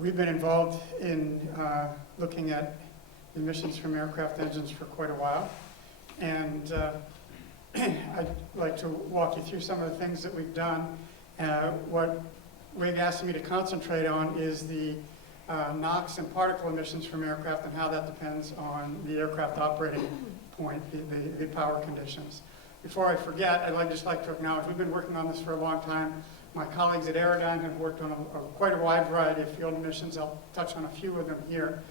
We've been involved in looking at emissions from aircraft engines for quite a while. And I'd like to walk you through some of the things that we've done. What Wig asked me to concentrate on is the NOx and particle emissions from aircraft and how that depends on the aircraft operating point, the power conditions. Before I forget, I'd just like to acknowledge we've been working on this for a long time. My colleagues at Aerodyne have worked on quite a wide variety of field emissions. I'll touch on a few of them here.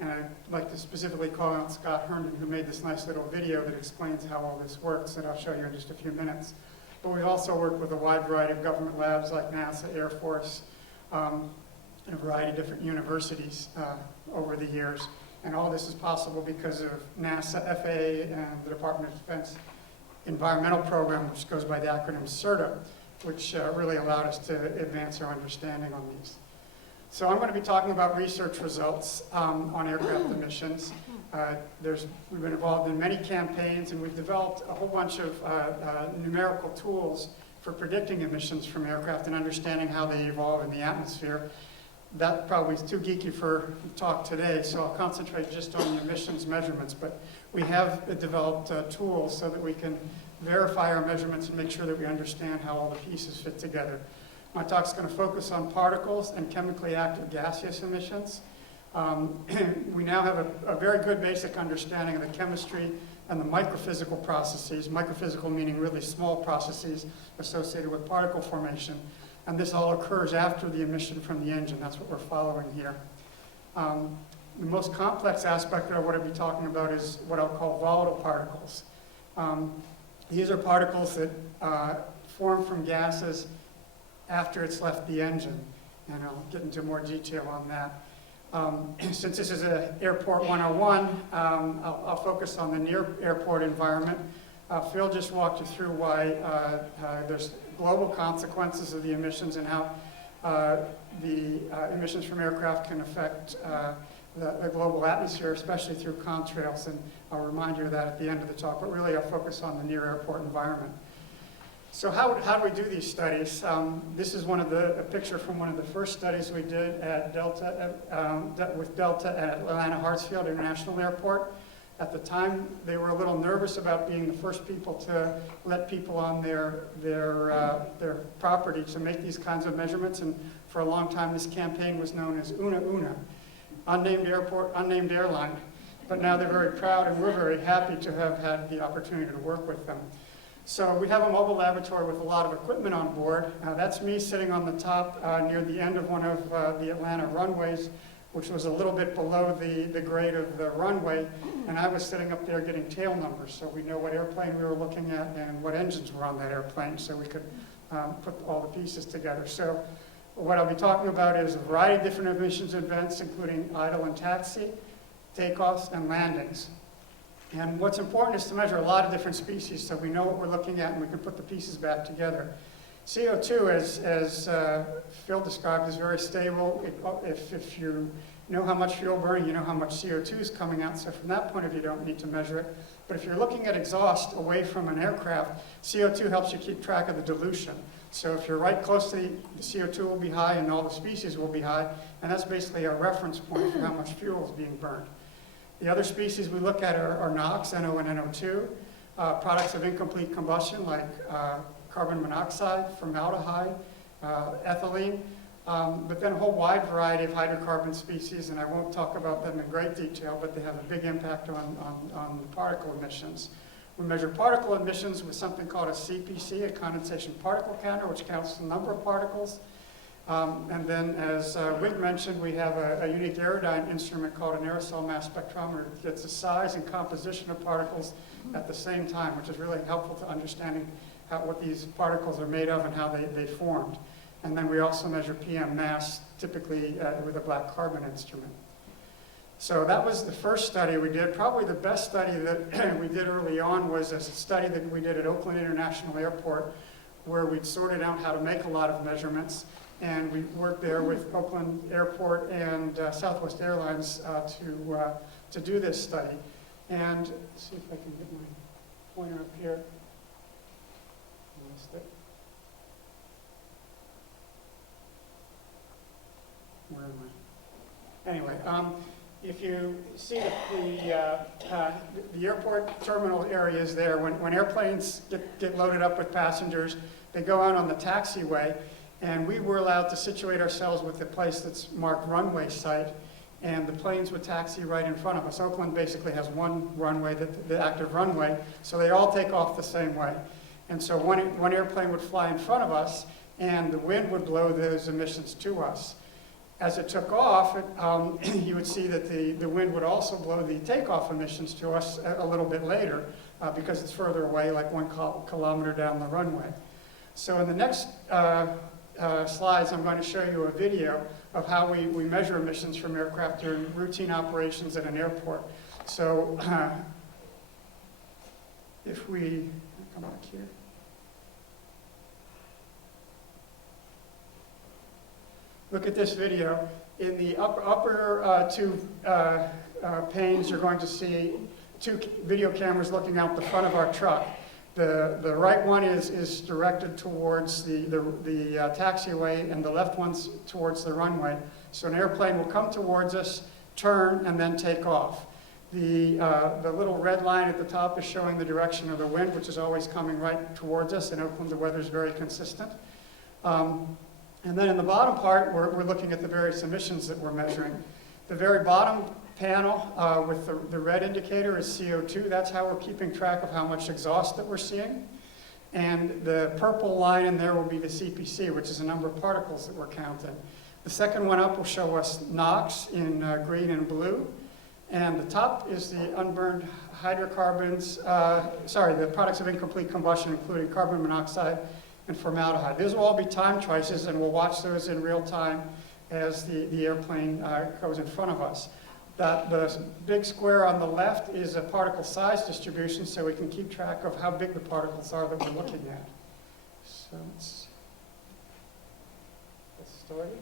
And I'd like to specifically call out Scott Herndon, who made this nice little video that explains how all this works that I'll show you in just a few minutes. But we also work with a wide variety of government labs like NASA, Air Force, and a variety of different universities over the years. And all this is possible because of NASA, FAA, and the Department of Defense environmental program, which goes by the acronym CERTA, which really allowed us to advance our understanding on these. So I'm going to be talking about research results on aircraft emissions. We've been involved in many campaigns, and we've developed a whole bunch of numerical tools for predicting emissions from aircraft and understanding how they evolve in the atmosphere. That probably is too geeky for talk today, so I'll concentrate just on the emissions measurements. But we have developed tools so that we can verify our measurements and make sure that we understand how all the pieces fit together. My talk's going to focus on particles and chemically active gaseous emissions. We now have a very good basic understanding of the chemistry and the microphysical processes, microphysical meaning really small processes associated with particle formation. And this all occurs after the emission from the engine. That's what we're following here. The most complex aspect of what I'll be talking about is what I'll call volatile particles. These are particles that form from gases after it's left the engine, and I'll get into more detail on that. Since this is an Airport 101, I'll focus on the near airport environment. Phil just walked you through why there's global consequences of the emissions and how the emissions from aircraft can affect the global atmosphere, especially through contrails, and I'll remind you of that at the end of the talk, but really I'll focus on the near airport environment. So how do we do these studies? This is a picture from one of the first studies we did at with Delta at Atlanta Hartsfield International Airport. At the time, they were a little nervous about being the first people to let people on their property to make these kinds of measurements, and for a long time this campaign was known as Una Una, unnamed airport, unnamed airline. But now they're very proud, and we're very happy to have had the opportunity to work with them. So we have a mobile laboratory with a lot of equipment on board. That's me sitting on the top near the end of one of the Atlanta runways, which was a little bit below the grade of the runway, and I was sitting up there getting tail numbers, so we know what airplane we were looking at and what engines were on that airplane, so we could put all the pieces together. So what I'll be talking about is a variety of different emissions events, including idle and taxi, takeoffs, and landings. And what's important is to measure a lot of different species so we know what we're looking at and we can put the pieces back together. CO2, as Phil described, is very stable. If you know how much fuel burning, you know how much CO2 is coming out. So from that point of view, you don't need to measure it. But if you're looking at exhaust away from an aircraft, CO2 helps you keep track of the dilution. So if you're right close to the CO2 will be high and all the species will be high. And that's basically our reference point for how much fuel is being burned. The other species we look at are NOx, NO and NO2, products of incomplete combustion like carbon monoxide, formaldehyde, ethylene, but then a whole wide variety of hydrocarbon species, and I won't talk about them in great detail, but they have a big impact on the particle emissions. We measure particle emissions with something called a CPC, a condensation particle counter, which counts the number of particles. And then, as Wig mentioned, we have a unique Aerodyne instrument called an aerosol mass spectrometer that gets the size and composition of particles at the same time, which is really helpful to understanding what these particles are made of and how they formed. And then we also measure PM mass, typically with a black carbon instrument. So that was the first study we did. Probably the best study that we did early on was a study that we did at Oakland International Airport, where we'd sorted out how to make a lot of measurements. And we worked there with Oakland Airport and Southwest Airlines to do this study. And let's see if I can get my pointer up here. Lost it. Where am I? Anyway, if you see the airport terminal areas there, when airplanes get loaded up with passengers, they go out on the taxiway, and we were allowed to situate ourselves with the place that's marked runway site, and the planes would taxi right in front of us. Oakland basically has one runway, the active runway, so they all take off the same way. And so one airplane would fly in front of us, and the wind would blow those emissions to us. As it took off, you would see that the wind would also blow the takeoff emissions to us a little bit later because it's further away, like 1 kilometer down the runway. So in the next slides, I'm going to show you a video of how we measure emissions from aircraft during routine operations at an airport. So if we come back here. Look at this video. In the upper two panes, you're going to see 2 video cameras looking out the front of our truck. The right one is directed towards the taxiway, and the left one's towards the runway. So an airplane will come towards us, turn, and then take off. The little red line at the top is showing the direction of the wind, which is always coming right towards us. In Oakland, the weather's very consistent. And then in the bottom part, we're looking at the various emissions that we're measuring. The very bottom panel with the red indicator is CO2. That's how we're keeping track of how much exhaust that we're seeing. And the purple line in there will be the CPC, which is the number of particles that we're counting. The second one up will show us NOx in green and blue. And the top is the unburned hydrocarbons, the products of incomplete combustion, including carbon monoxide and formaldehyde. Those will all be time traces, and we'll watch those in real time as the airplane goes in front of us. The big square on the left is a particle size distribution, so we can keep track of how big the particles are that we're looking at. So let's get started.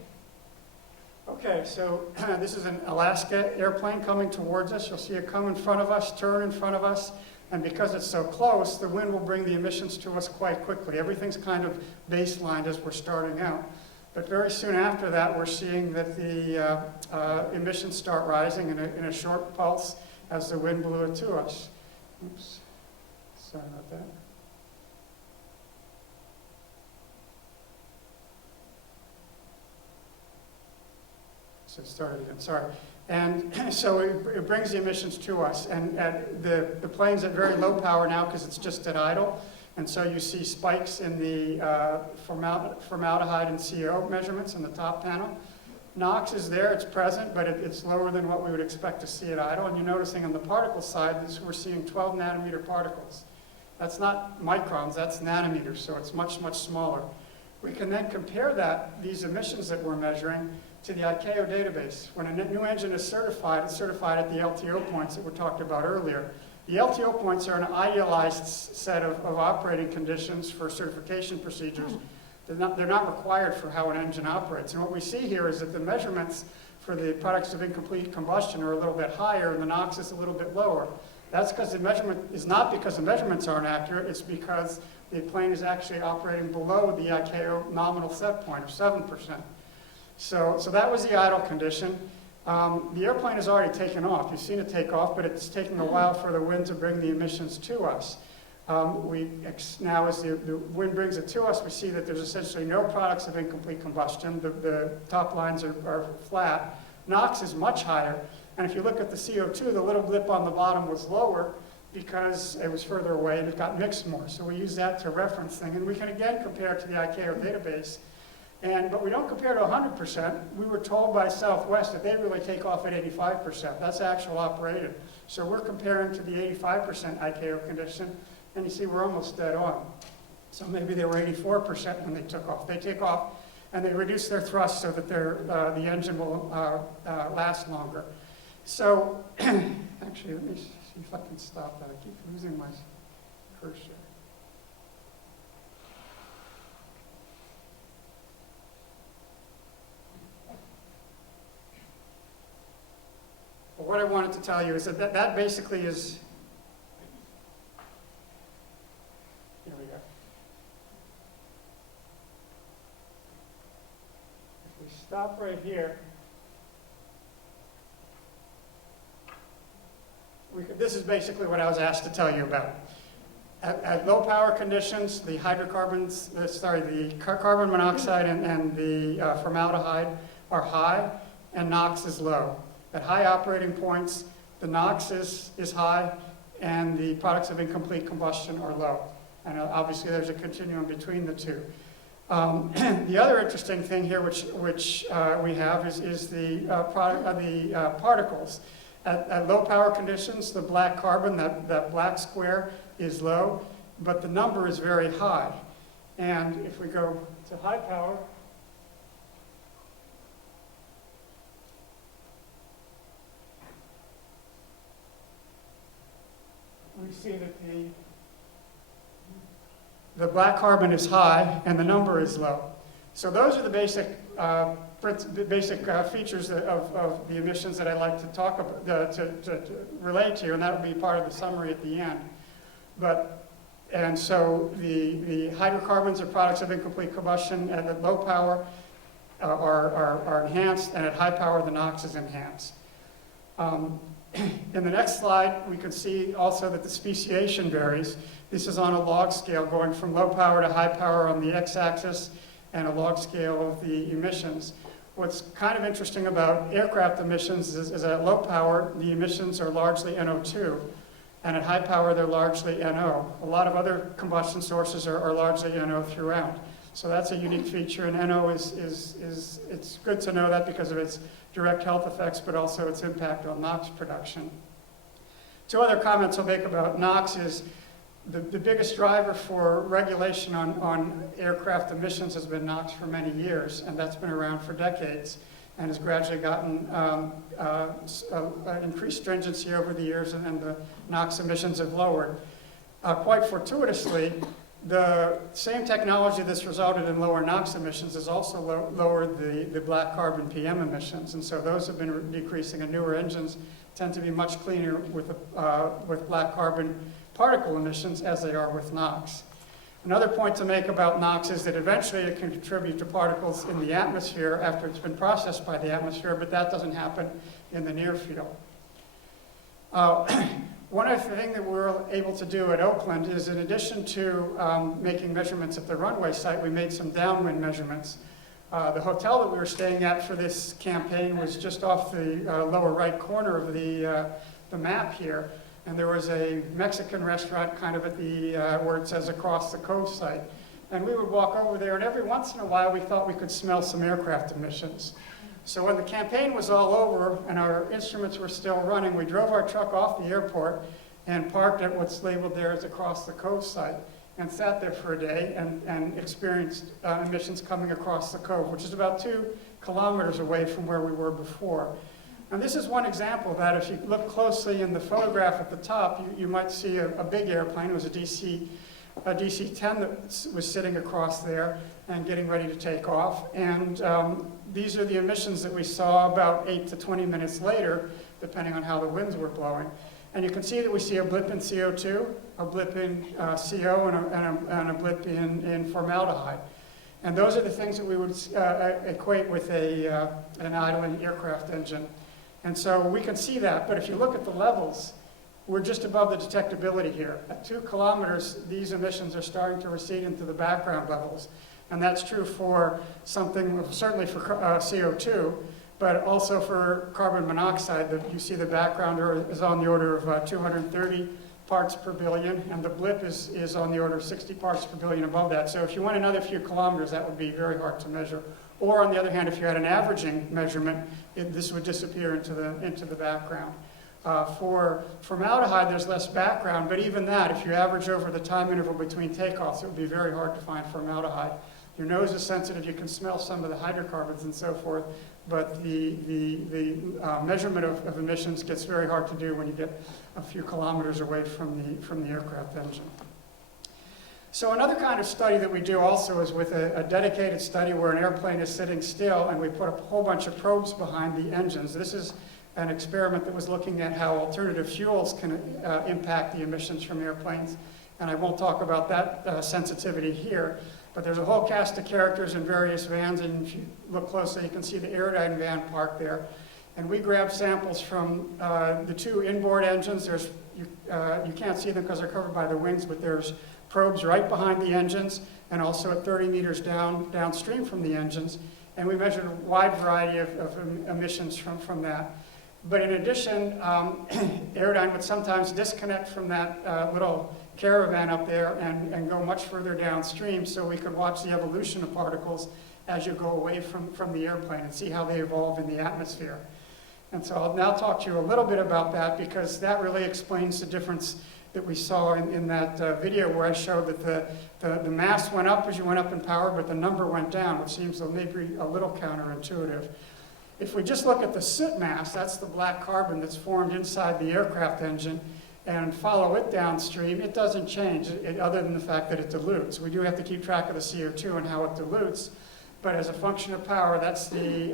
Okay, so this is an Alaska airplane coming towards us. You'll see it come in front of us, turn in front of us, and because it's so close, the wind will bring the emissions to us quite quickly. Everything's kind of baselined as we're starting out. But very soon after that, we're seeing that the emissions start rising in a short pulse as the wind blew it to us. Oops, sorry about that. So start again, sorry. And so it brings the emissions to us. And the plane's at very low power now because it's just at idle. And so you see spikes in the formaldehyde and CO measurements in the top panel. NOx is there, it's present, but it's lower than what we would expect to see at idle. And you're noticing on the particle side, we're seeing 12 nanometer particles. That's not microns, that's nanometers, so it's much, much smaller. We can then compare these emissions that we're measuring to the ICAO database. When a new engine is certified, it's certified at the LTO points that we talked about earlier. The LTO points are an idealized set of operating conditions for certification procedures. They're not required for how an engine operates. And what we see here is that the measurements for the products of incomplete combustion are a little bit higher and the NOx is a little bit lower. That's because the measurement is not because the measurements aren't accurate, it's because the plane is actually operating below the ICAO nominal set point of 7%. So that was the idle condition. The airplane has already taken off. You've seen it take off, but it's taking a while for the wind to bring the emissions to us. Now as the wind brings it to us, we see that there's essentially no products of incomplete combustion. The top lines are flat. NOx is much higher. And if you look at the CO2, the little blip on the bottom was lower because it was further away and it got mixed more. So we use that to reference things. And we can again compare to the ICAO database. But we don't compare to 100%. We were told by Southwest that they really take off at 85%. That's actual operated. So we're comparing to the 85% ICAO condition, and you see we're almost dead on. So maybe they were 84% when they took off. They take off and they reduce their thrust so that the engine will last longer. So actually, let me see if I can stop that. I keep losing my cursor. What I wanted to tell you is that basically is, here we go. If we stop right here, this is basically what I was asked to tell you about. At low power conditions, the hydrocarbons, the carbon monoxide and the formaldehyde are high and NOx is low. At high operating points, the NOx is high and the products of incomplete combustion are low. And obviously there's a continuum between the two. The other interesting thing here which we have is the particles. At low power conditions, the black carbon, that black square, is low, but the number is very high. And if we go to high power, we see that the black carbon is high and the number is low. So those are the basic features of the emissions that I'd like to talk about, to relate to you, and that will be part of the summary at the end. And so the hydrocarbons are products of incomplete combustion, and at low power are enhanced, and at high power the NOx is enhanced. In the next slide, we can see also that the speciation varies. This is on a log scale going from low power to high power on the x-axis, and a log scale of the emissions. What's kind of interesting about aircraft emissions is at low power, the emissions are largely NO2, and at high power, they're largely NO. A lot of other combustion sources are largely NO throughout. So that's a unique feature, and NO it's good to know that because of its direct health effects, but also its impact on NOx production. Two other comments I'll make about NOx is the biggest driver for regulation on aircraft emissions has been NOx for many years, and that's been around for decades and has gradually gotten increased stringency over the years, and the NOx emissions have lowered. Quite fortuitously, the same technology that's resulted in lower NOx emissions has also lowered the black carbon PM emissions, and so those have been decreasing, and newer engines tend to be much cleaner with black carbon particle emissions as they are with NOx. Another point to make about NOx is that eventually it can contribute to particles in the atmosphere after it's been processed by the atmosphere, but that doesn't happen in the near field. One other thing that we're able to do at Oakland is, in addition to making measurements at the runway site, we made some downwind measurements. The hotel that we were staying at for this campaign was just off the lower right corner of the map here. And there was a Mexican restaurant kind of at the, where it says across the cove site. And we would walk over there, and every once in a while we thought we could smell some aircraft emissions. So when the campaign was all over and our instruments were still running, we drove our truck off the airport and parked at what's labeled there as across the cove site and sat there for a day and experienced emissions coming across the cove, which is about 2 kilometers away from where we were before. And this is one example that if you look closely in the photograph at the top, you might see a big airplane. It was a DC-10 that was sitting across there and getting ready to take off. And these are the emissions that we saw about 8 to 20 minutes later, depending on how the winds were blowing. And you can see that we see a blip in CO2, a blip in CO, and a blip in formaldehyde. And those are the things that we would equate with an idling aircraft engine. And so we can see that, but if you look at the levels, we're just above the detectability here. At 2 kilometers, these emissions are starting to recede into the background levels. And that's true for something, certainly for CO2, but also for carbon monoxide. You see the background is on the order of 230 parts per billion, and the blip is on the order of 60 parts per billion above that. So if you went another few kilometers, that would be very hard to measure. Or on the other hand, if you had an averaging measurement, this would disappear into the background. For formaldehyde, there's less background, but even that, if you average over the time interval between takeoffs, it would be very hard to find formaldehyde. Your nose is sensitive, you can smell some of the hydrocarbons and so forth, but the measurement of emissions gets very hard to do when you get a few kilometers away from the aircraft engine. So another kind of study that we do also is with a dedicated study where an airplane is sitting still and we put a whole bunch of probes behind the engines. This is an experiment that was looking at how alternative fuels can impact the emissions from airplanes. And I won't talk about that sensitivity here, but there's a whole cast of characters in various vans, and if you look closely, you can see the Aerodyne van parked there. And we grabbed samples from the 2 inboard engines. There's you can't see them because they're covered by the wings, but there's probes right behind the engines and also at 30 meters downstream from the engines. And we measured a wide variety of emissions from that. But in addition, Airdyne would sometimes disconnect from that little caravan up there and go much further downstream so we could watch the evolution of particles as you go away from the airplane and see how they evolve in the atmosphere. And so I'll now talk to you a little bit about that, because that really explains the difference that we saw in that video where I showed that the mass went up as you went up in power, but the number went down, which seems maybe a little counterintuitive. If we just look at the soot mass, that's the black carbon that's formed inside the aircraft engine, and follow it downstream, it doesn't change, other than the fact that it dilutes. We do have to keep track of the CO2 and how it dilutes, but as a function of power, that's the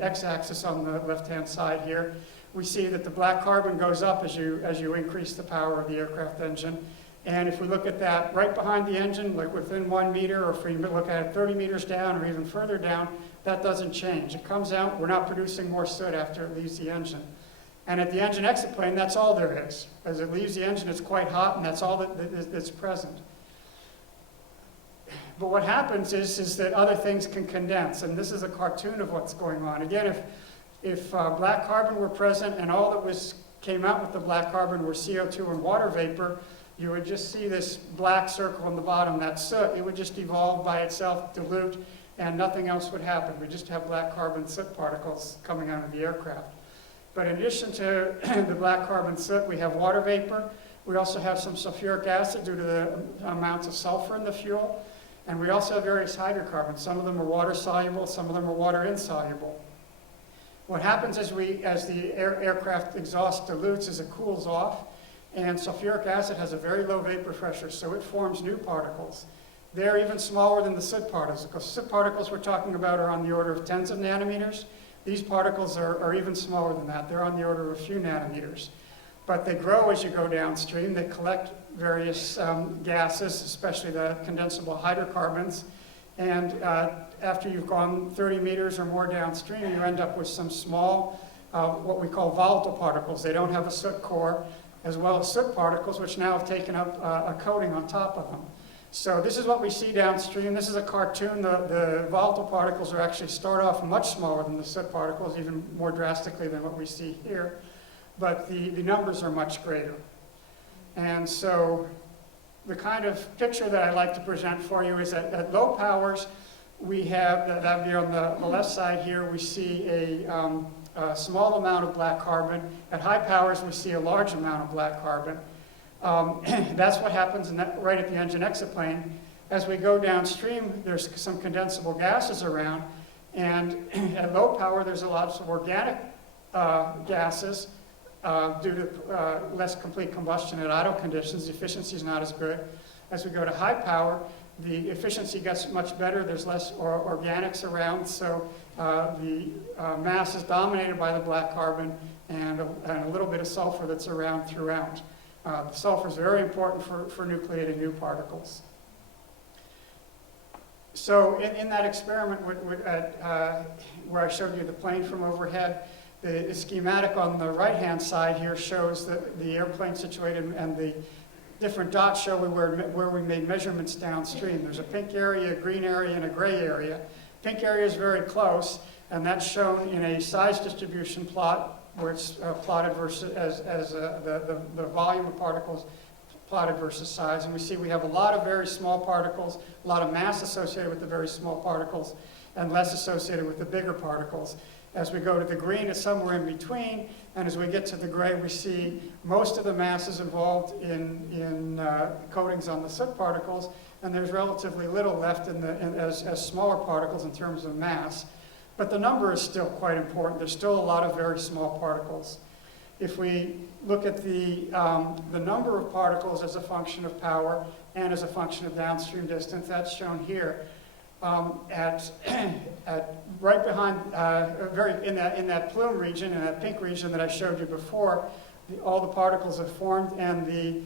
x-axis on the left-hand side here. We see that the black carbon goes up as you increase the power of the aircraft engine. And if we look at that right behind the engine, like within 1 meter, or if we look at it 30 meters down or even further down, that doesn't change. It comes out, we're not producing more soot after it leaves the engine. And at the engine exit plane, that's all there is. As it leaves the engine, it's quite hot, and that's all that's present. But what happens is that other things can condense, and this is a cartoon of what's going on. Again, if black carbon were present and all that came out with the black carbon were CO2 and water vapor, you would just see this black circle on the bottom, that soot. It would just evolve by itself, dilute, and nothing else would happen. We just have black carbon soot particles coming out of the aircraft. But in addition to the black carbon soot, we have water vapor. We also have some sulfuric acid due to the amounts of sulfur in the fuel. And we also have various hydrocarbons. Some of them are water soluble, some of them are water insoluble. What happens as the aircraft exhaust dilutes is it cools off, and sulfuric acid has a very low vapor pressure, so it forms new particles. They're even smaller than the soot particles, because soot particles we're talking about are on the order of tens of nanometers. These particles are even smaller than that. They're on the order of a few nanometers. But they grow as you go downstream. They collect various gases, especially the condensable hydrocarbons. And after you've gone 30 meters or more downstream, you end up with some small, what we call volatile particles. They don't have a soot core, as well as soot particles, which now have taken up a coating on top of them. So this is what we see downstream. This is a cartoon. The volatile particles are actually start off much smaller than the soot particles, even more drastically than what we see here. But the numbers are much greater. And so the kind of picture that I like to present for you is that at low powers, we have, that would be on the left side here, we see a small amount of black carbon. At high powers, we see a large amount of black carbon. That's what happens right at the engine exit plane. As we go downstream, there's some condensable gases around, and at low power, there's a lot of organic gases due to less complete combustion at idle conditions. The efficiency is not as good. As we go to high power, the efficiency gets much better. There's less organics around, so the mass is dominated by the black carbon and a little bit of sulfur that's around throughout. The sulfur is very important for nucleating new particles. So in that experiment where I showed you the plane from overhead, the schematic on the right-hand side here shows the airplane situated, and the different dots show where we made measurements downstream. There's a pink area, a green area, and a gray area. Pink area is very close, and that's shown in a size distribution plot where it's plotted versus the volume of particles plotted versus size. And we see we have a lot of very small particles, a lot of mass associated with the very small particles, and less associated with the bigger particles. As we go to the green, it's somewhere in between, and as we get to the gray, we see most of the mass is involved in coatings on the soot particles, and there's relatively little left as smaller particles in terms of mass. But the number is still quite important. There's still a lot of very small particles. If we look at the number of particles as a function of power and as a function of downstream distance, that's shown here. Right behind, in that plume region, in that pink region that I showed you before, all the particles have formed, and the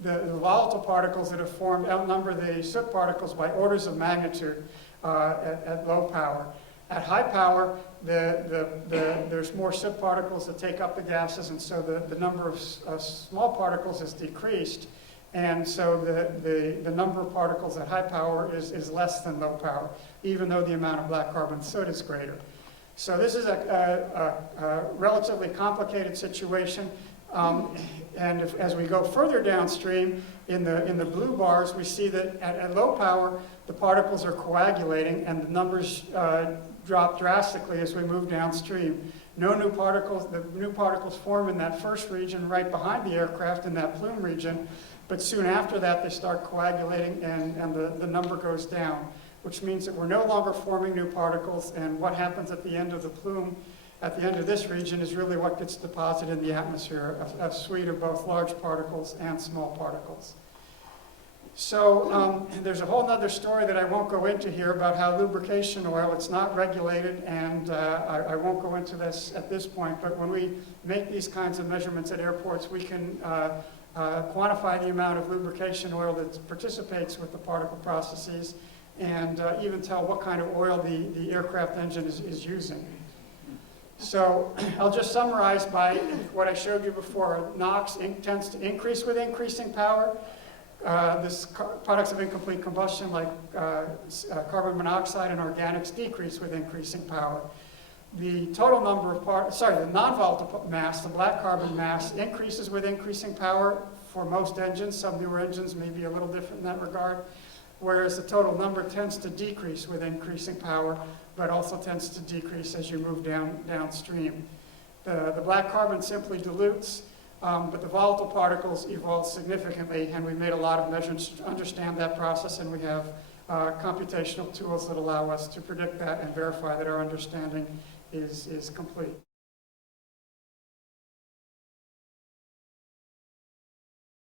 volatile particles that have formed outnumber the soot particles by orders of magnitude at low power. At high power, there's more subparticles that take up the gases, and so the number of small particles is decreased. And so the number of particles at high power is less than low power, even though the amount of black carbon soot is greater. So this is a relatively complicated situation. And as we go further downstream, in the blue bars, we see that at low power, the particles are coagulating, and the numbers drop drastically as we move downstream. No new particles, the new particles form in that first region right behind the aircraft in that plume region, but soon after that they start coagulating and the number goes down, which means that we're no longer forming new particles, and what happens at the end of the plume, at the end of this region, is really what gets deposited in the atmosphere, a suite of both large particles and small particles. So there's a whole other story that I won't go into here about how lubrication oil, it's not regulated, and I won't go into this at this point, but when we make these kinds of measurements at airports, we can quantify the amount of lubrication oil that participates with the particle processes, and even tell what kind of oil the aircraft engine is using. So I'll just summarize by what I showed you before. NOx tends to increase with increasing power. Products of incomplete combustion like carbon monoxide and organics decrease with increasing power. The total number of the non-volatile mass, the black carbon mass, increases with increasing power for most engines. Some newer engines may be a little different in that regard, whereas the total number tends to decrease with increasing power, but also tends to decrease as you move downstream. The black carbon simply dilutes, but the volatile particles evolve significantly, and we made a lot of measurements to understand that process, and we have computational tools that allow us to predict that and verify that our understanding is complete.